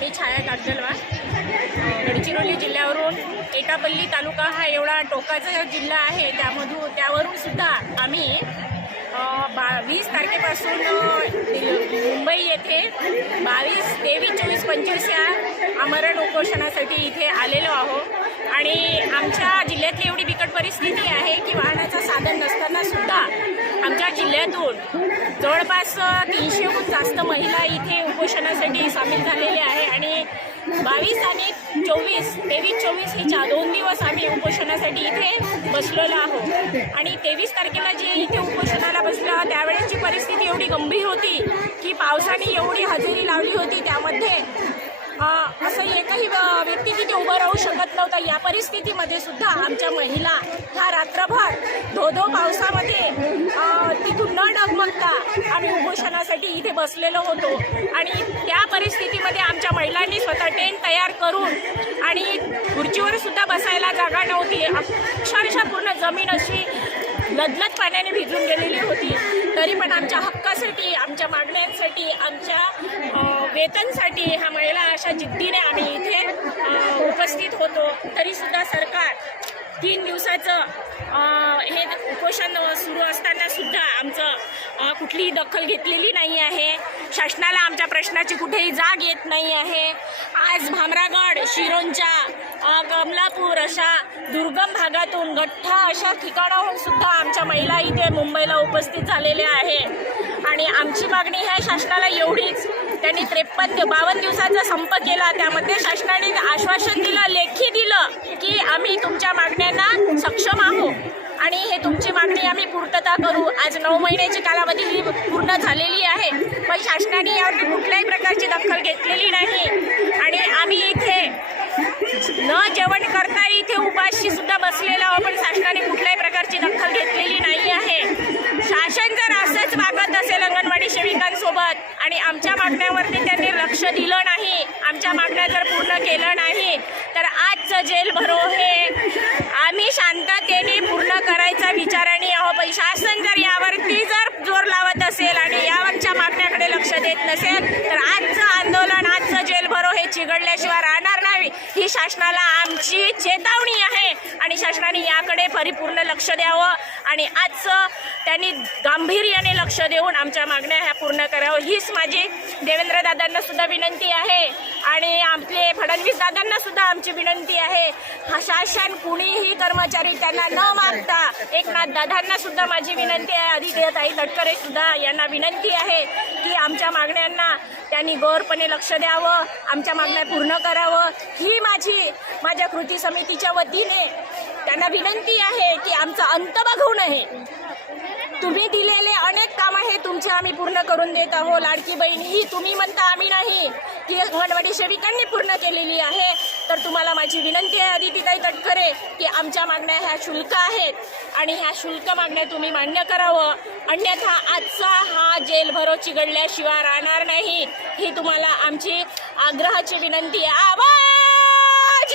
मी छाया कागदलवार गडचिरोली जिल्ह्यावरून एटापल्ली तालुका हा एवढा टोकाचा जिल्हा आहे. त्यामधून त्यावरून सुद्धा आम्ही बा वीस तारखेपासून मुंबई येथे बावीस तेवीस चोवीस पंचवीस या आमरण उपोषणासाठी इथे आलेलो आहोत. आणि आमच्या जिल्ह्यातली एवढी बिकट परिस्थिती आहे की वाहनाचं साधन नसताना सुद्धा आमच्या जिल्ह्यातून जवळपास तीनशेहून जास्त महिला इथे उपोषणासाठी सामील झालेल्या आहेत. आणि बावीस आणि चोवीस तेवीस चोवीस हे चा दोन दिवस आम्ही उपोषणासाठी इथे बसलेलो आहोत. आणि तेवीस तारखेला जे इथे उपोषणाला बसलो आहोत त्यावेळेसची परिस्थिती एवढी गंभीर होती की पावसाने एवढी हजेरी लावली होती त्यामध्ये. असं एकही व- व्यक्ती तिथे उभं राहू शकत नव्हता. या परिस्थितीमध्ये सुद्धा आमच्या महिला ह्या रात्रभर धो धो पावसामध्ये तिथून न डगमगता आम्ही उपोषणासाठी इथे बसलेलो होतो. आणि त्या महिलांनी स्वतः टेंट तयार करून आणि खुर्चीवर सुद्धा बसायला जागा नव्हती. अक्षरशः पूर्ण जमीन अशी लदलत पाण्याने भिजून गेलेली होती. तरी पण आमच्या हक्कासाठी आमच्या मागण्यांसाठी आमच्या वेतनसाठी ह्या महिला अशा जिद्दीने आम्ही इथे उपस्थित होतो. तरीसुद्धा सरकार तीन दिवसाचं हे उपोषण सुरू असताना सुद्धा आमचं कुठलीही दखल घेतलेली नाही आहे. शासनाला आमच्या प्रश्नाची कुठेही जाग येत नाही आहे. आज भामरागड शिरोंच्या कमलापूर अशा दुर्गम भागातून गठ्ठा अशा ठिकाणाहून सुद्धा आमच्या महिला इथे मुंबईला उपस्थित झालेल्या आहे. आणि आमची मागणी ह्या शासनाला एवढीच. त्यांनी त्रेपन्न बावन्न दिवसाचा संप केला. त्यामध्ये शासनाने आश्वासन दिलं लेखी दिलं की आम्ही तुमच्या मागण्यांना सक्षम आहोत. आणि हे तुमची मागणी आम्ही पूर्तता करू. आज नऊ महिन्याची कालावधी ही पूर्ण झालेली आहे. पण शासनाने यावरती कुठल्याही प्रकारची दखल घेतलेली नाही. आणि आम्ही इथे न जेवण करता इथे उपाशी सुद्धा बसलेला आहोत पण शासनाने कुठल्याही प्रकारची दखल घेतलेली नाही आहे. शासन जर असंच वागत असेल अंगणवाडी सेविकांसोबत आणि आमच्या मागण्यावरती त्यांनी लक्ष दिलं नाही आमच्या मागण्या जर पूर्ण केलं नाही तर आजचं जेल भरो हे आम्ही शांततेने पूर्ण करायचा विचाराने आहोत पण शासन जर यावरती जर जोर लावत असेल आणि यावरच्या मागण्याकडे लक्ष देत नसेल तर आजचं आंदोलन आजचं जेल भरो हे चिघडल्याशिवाय राहणार नाही. ही शासनाला आमची चेतावणी आहे आणि शासनाने याकडे परिपूर्ण लक्ष द्यावं आणि आजचं त्यांनी गांभीर्याने लक्ष देऊन आमच्या मागण्या ह्या पूर्ण करावं हीच माझी देवेंद्र दादांना सुद्धा विनंती आहे. आणि आपले फडणवीस दादांना सुद्धा आमची विनंती आहे. हा शासन कुणीही कर्मचारी त्यांना न मागता एकनाथ दादांना सुद्धा माझी विनंती आहे. आदित्यताई तटकरे सुद्धा यांना विनंती आहे की आमच्या मागण्यांना त्यांनी गौरपणे लक्ष द्यावं आमच्या मागण्या पूर्ण करावं. ही माझी माझ्या कृती समितीच्या वतीने त्यांना विनंती आहे की आमचा अंत बघू नये. तुम्ही दिलेले अनेक कामं हे तुमचे आम्ही पूर्ण करून देत आहोत. लाडकी बहीण ही तुम्ही म्हणता आम्ही नाही. अंगणवाडी सेविकांनी पूर्ण केलेली आहे. तर तुम्हाला माझी विनंती आहे आदितीताई तटकरे की आमच्या मागण्या ह्या शुल्क आहेत. आणि ह्या शुल्क मागण्या तुम्ही मान्य करावं. अन्यथा आजचा हा जेल भरो चिघडल्याशिवाय राहणार नाही. ही तुम्हाला आमची आग्रहाची विनंती आहे. आवाज